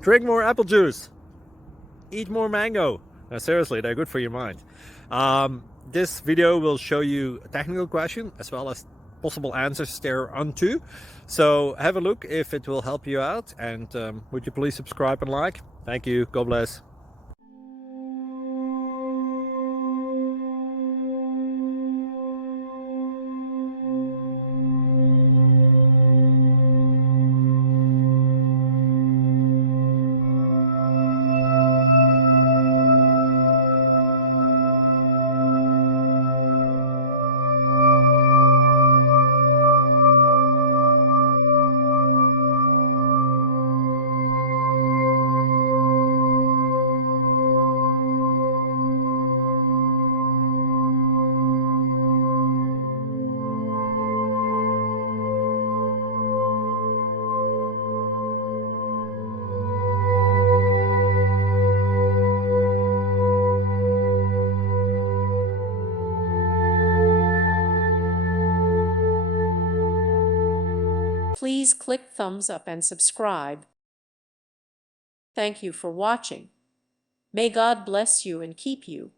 Drink more apple juice. Eat more mango. No, seriously, they're good for your mind. This video will show you a technical question as well as possible answers thereunto. So have a look if it will help you out, and would you please subscribe and like? Thank you. God bless. Please click thumbs up and subscribe. Thank you for watching. May God bless you and keep you.